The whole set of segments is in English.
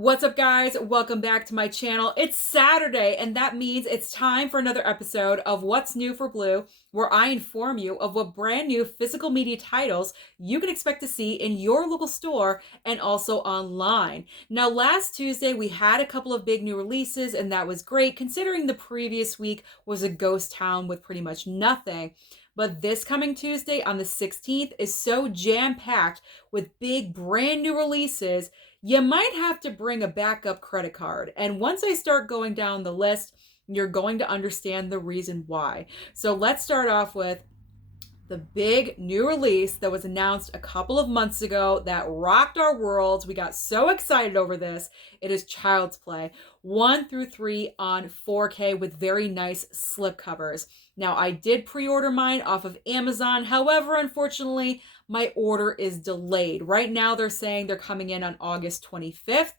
What's up, guys? Welcome back to my channel. It's Saturday, and that means it's time for another episode of What's New for Blue, where I inform you of what brand new physical media titles you can expect to see in your local store and also online. Now, last Tuesday, we had a couple of big new releases, and that was great, considering the previous week was a ghost town with pretty much nothing. But this coming Tuesday on the 16th is so jam-packed with big brand new releases, you might have to bring a backup credit card. And once I start going down the list, you're going to understand the reason why. So let's start off with the big new release that was announced a couple of months ago that rocked our worlds. We got so excited over this. It is Child's Play 1 through 3 on 4K with very nice slipcovers. Now, I did pre-order mine off of Amazon. However, unfortunately, my order is delayed. Right now, they're saying they're coming in on August 25th.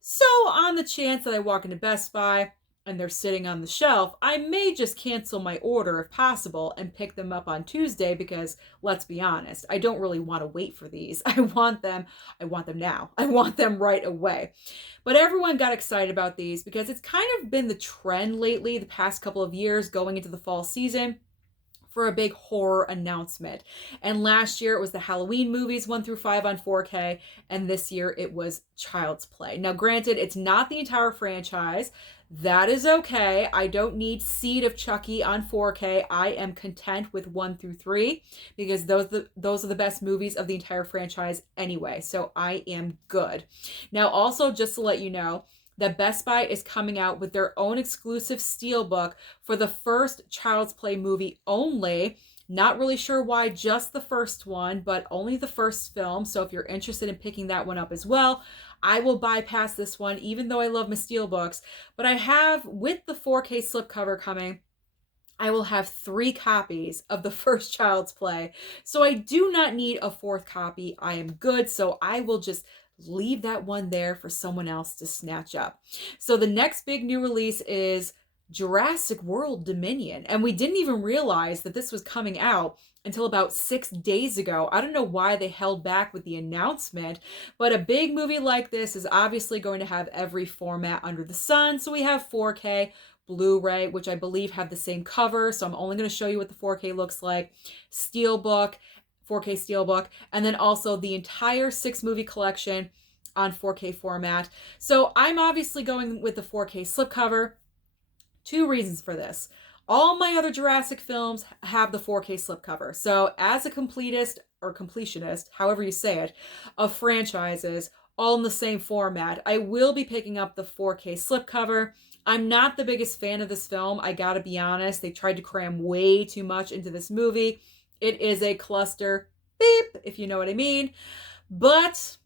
So on the chance that I walk into Best Buy and they're sitting on the shelf, I may just cancel my order if possible and pick them up on Tuesday because, let's be honest, I don't really want to wait for these. I want them now. I want them right away. But everyone got excited about these because it's kind of been the trend lately, the past couple of years going into the fall season, for a big horror announcement. And last year it was the Halloween movies 1 through 5 on 4K, and this year it was Child's Play. Now, granted, it's not the entire franchise. That is okay. I don't need Seed of Chucky on 4K. I am content with 1 through 3 because those are the best movies of the entire franchise anyway. So I am good. Now, also, just to let you know, that Best Buy is coming out with their own exclusive steelbook for the first Child's Play movie only. Not really sure why just the first one, but only the first film. So if you're interested in picking that one up as well, I will bypass this one, even though I love my steelbooks. But I have, with the 4K slipcover coming, I will have 3 copies of the first Child's Play. So I do not need a 4th copy. I am good. So I will just leave that one there for someone else to snatch up. So the next big new release is Jurassic World Dominion. And we didn't even realize that this was coming out until about 6 days ago. I don't know why they held back with the announcement, but a big movie like this is obviously going to have every format under the sun. So we have 4K, Blu-ray, which I believe have the same cover. So I'm only going to show you what the 4K looks like. Steelbook, 4K Steelbook, and then also the entire 6-movie collection on 4K format. So I'm obviously going with the 4K slipcover. 2 reasons for this. All my other Jurassic films have the 4K slipcover. So as a completist or completionist, however you say it, of franchises, all in the same format, I will be picking up the 4K slipcover. I'm not the biggest fan of this film. I gotta be honest. They tried to cram way too much into this movie. It is a cluster, beep, if you know what I mean. But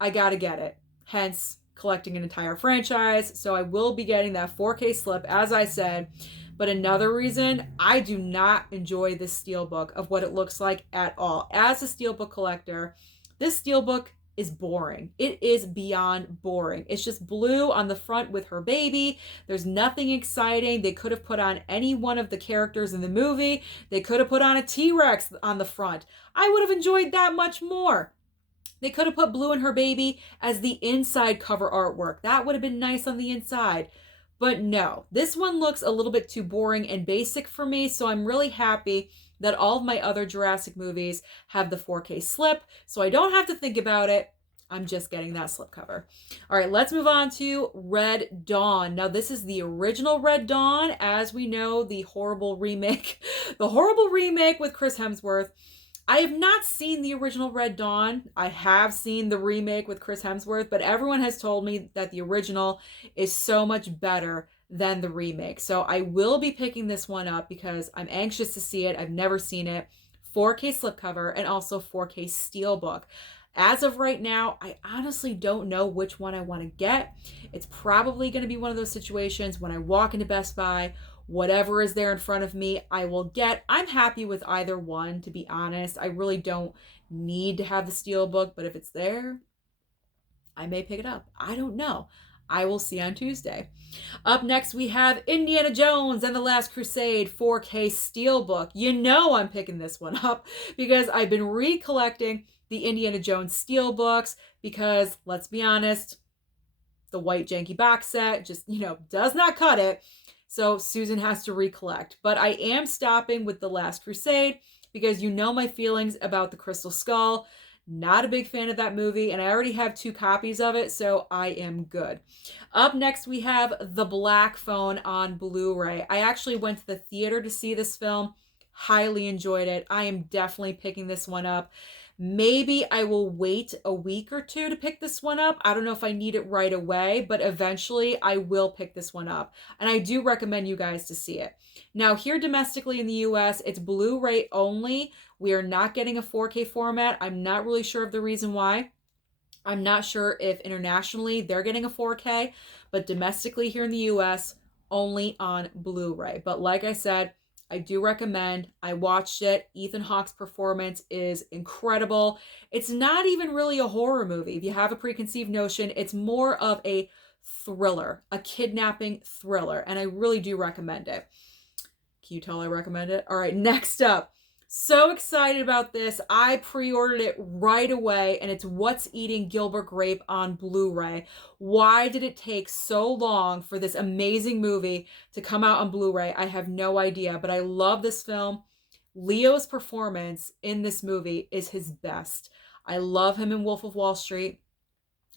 I gotta get it. Hence, collecting an entire franchise. So I will be getting that 4K slip, as I said. But another reason, I do not enjoy this steelbook of what it looks like at all. As a steelbook collector, this steelbook is boring. It is beyond boring. It's just blue on the front with her baby. There's nothing exciting. They could have put on any one of the characters in the movie. They could have put on a T-Rex on the front. I would have enjoyed that much more. They could have put Blue and her baby as the inside cover artwork. That would have been nice on the inside. But no, this one looks a little bit too boring and basic for me, so I'm really happy that all of my other Jurassic movies have the 4K slip, so I don't have to think about it. I'm just getting that slipcover. All right, let's move on to Red Dawn. Now, this is the original Red Dawn. As we know, the horrible remake with Chris Hemsworth. I have not seen the original Red Dawn. I have seen the remake with Chris Hemsworth, but everyone has told me that the original is so much better than the remake. So I will be picking this one up because I'm anxious to see it. I've never seen it. 4K slipcover and also 4K steelbook. As of right now, I honestly don't know which one I want to get. It's probably going to be one of those situations when I walk into Best Buy, whatever is there in front of me, I will get. I'm happy with either one, to be honest. I really don't need to have the steelbook, but if it's there, I may pick it up. I don't know. I will see on Tuesday. Up next, we have Indiana Jones and the Last Crusade 4K steelbook. You know I'm picking this one up because I've been recollecting the Indiana Jones steelbooks because, let's be honest, The white janky box set just, does not cut it. So Susan has to recollect. But I am stopping with The Last Crusade because you know my feelings about the Crystal Skull. Not a big fan of that movie, and I already have 2 copies of it, so I am good. Up next, we have The Black Phone on Blu-ray. I actually went to the theater to see this film. Highly enjoyed it. I am definitely picking this one up. Maybe I will wait a week or 2 to pick this one up. I don't know if I need it right away, but eventually I will pick this one up. And I do recommend you guys to see it. Now, here domestically in the US, it's Blu-ray only. We are not getting a 4K format. I'm not really sure of the reason why. I'm not sure if internationally they're getting a 4K, but domestically here in the US, only on Blu-ray. But like I said, I do recommend. I watched it. Ethan Hawke's performance is incredible. It's not even really a horror movie. If you have a preconceived notion, it's more of a thriller, a kidnapping thriller, and I really do recommend it. Can you tell I recommend it? All right, next up. So excited about this. I pre-ordered it right away, and it's What's Eating Gilbert Grape on Blu-ray. Why did it take so long for this amazing movie to come out on Blu-ray? I have no idea, but I love this film. Leo's performance in this movie is his best. I love him in Wolf of Wall Street.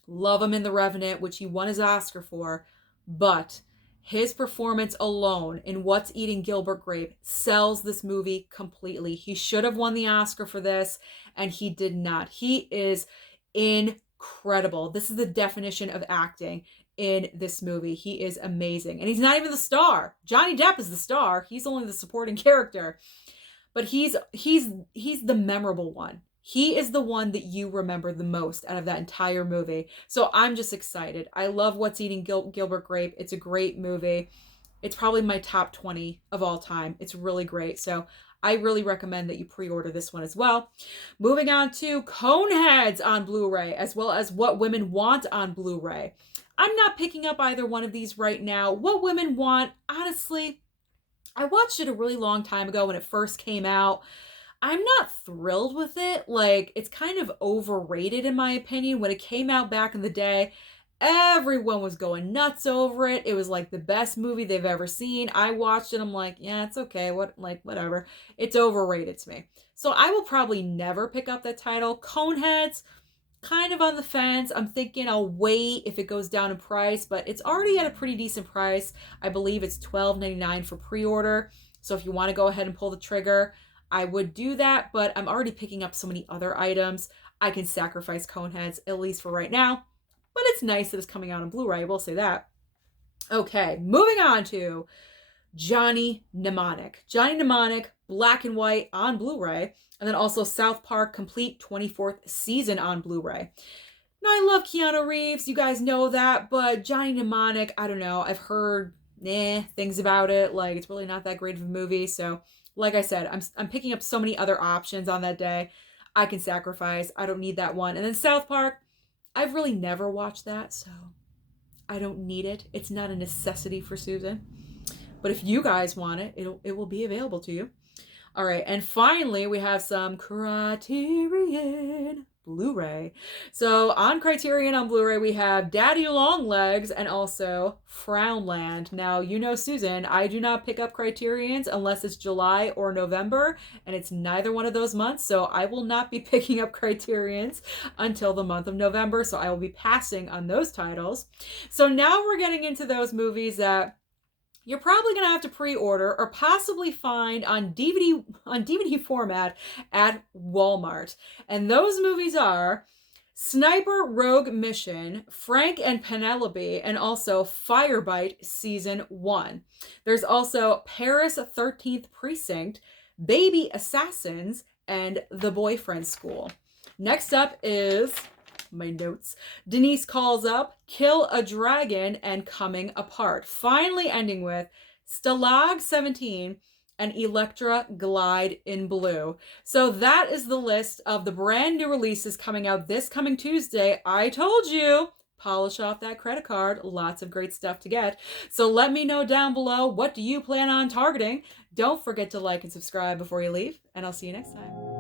Love him in The Revenant, which he won his Oscar for, but his performance alone in What's Eating Gilbert Grape sells this movie completely. He should have won the Oscar for this, and he did not. He is incredible. This is the definition of acting in this movie. He is amazing. And he's not even the star. Johnny Depp is the star. He's only the supporting character. But he's the memorable one. He is the one that you remember the most out of that entire movie. So I'm just excited. I love What's Eating Gilbert Grape. It's a great movie. It's probably my top 20 of all time. It's really great. So I really recommend that you pre-order this one as well. Moving on to Coneheads on Blu-ray, as well as What Women Want on Blu-ray. I'm not picking up either one of these right now. What Women Want, honestly, I watched it a really long time ago when it first came out. I'm not thrilled with it. Like, it's kind of overrated in my opinion. When it came out back in the day, everyone was going nuts over it. It was like the best movie they've ever seen. I watched it. I'm like, yeah, it's okay. Whatever. It's overrated to me. So I will probably never pick up that title. Coneheads, kind of on the fence. I'm thinking I'll wait if it goes down in price, but it's already at a pretty decent price. I believe it's $12.99 for pre-order. So if you want to go ahead and pull the trigger, I would do that, but I'm already picking up so many other items. I can sacrifice Coneheads, at least for right now. But it's nice that it's coming out on Blu-ray, I will say that. Okay, moving on to Johnny Mnemonic. Johnny Mnemonic, black and white on Blu-ray. And then also South Park Complete 24th Season on Blu-ray. Now, I love Keanu Reeves. You guys know that. But Johnny Mnemonic, I don't know. I've heard things about it. Like, it's really not that great of a movie. So, like I said, I'm picking up so many other options on that day. I can sacrifice. I don't need that one. And then South Park, I've really never watched that, so I don't need it. It's not a necessity for Susan. But if you guys want it, it will be available to you. All right, and finally, we have some Criterion Blu-ray. So on Criterion on Blu-ray, we have Daddy Longlegs and also Frownland. Now, you know Susan, I do not pick up Criterions unless it's July or November, and it's neither one of those months, so I will not be picking up Criterions until the month of November, so I will be passing on those titles. So now we're getting into those movies that you're probably going to have to pre-order or possibly find on DVD format at Walmart. And those movies are Sniper Rogue Mission, Frank and Penelope, and also Firebite Season 1. There's also Paris 13th Precinct, Baby Assassins, and The Boyfriend School. Next up is my notes. Denise Calls Up, Kill a Dragon, and Coming Apart. Finally ending with Stalag 17 and Electra Glide in Blue. So that is the list of the brand new releases coming out this coming Tuesday. I told you, polish off that credit card. Lots of great stuff to get. So let me know down below, what do you plan on targeting? Don't forget to like and subscribe before you leave, and I'll see you next time.